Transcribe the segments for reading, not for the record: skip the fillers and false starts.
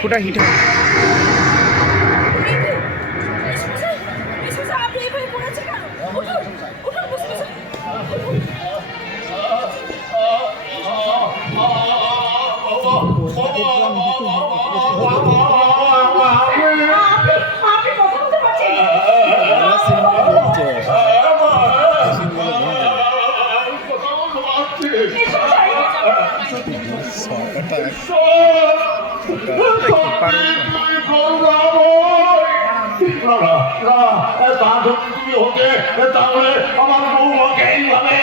ফুটা হিট হয়। তুমি ওকে তাহলে আমার বউকে এইভাবে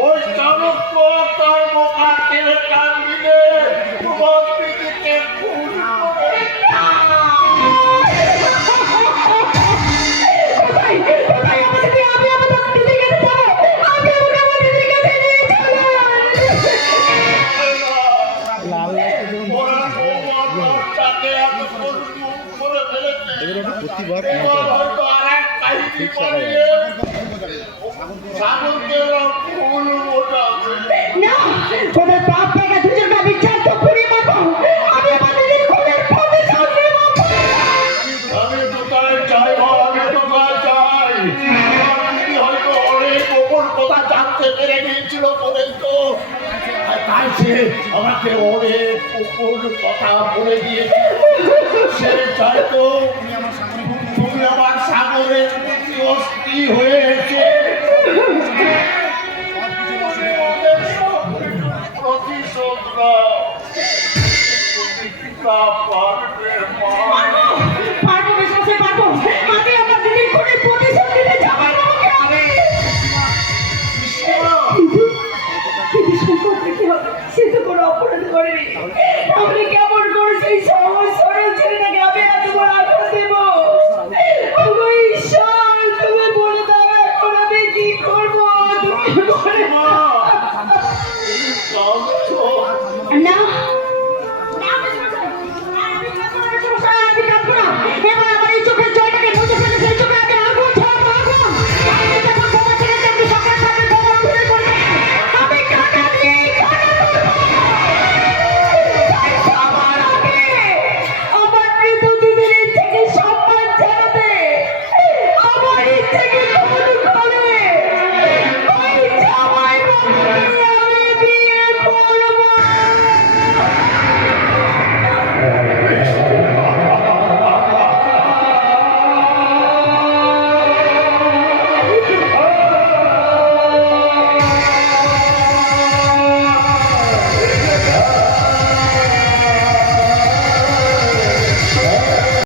ওই চাণক্য তার মোকা তেলে কান দিলে দিদিকে খুন করে প্রতিবার আমাকে অনেক উপর কথা বলে দিয়েছে সে চাইতো তুমি আমার সাগরের প্রতি অস্থি হয়েছে প্রতিশোধ সে তো কোনো অপরাধ করেনি আপনি কেমন করে সেই সহজ সরল ছেলেটাকে আমি এত বড় আঘাত দেব ঈশ্বর তুমি বলে দাও এখন আমি কি করবো তুমি বলে না আমার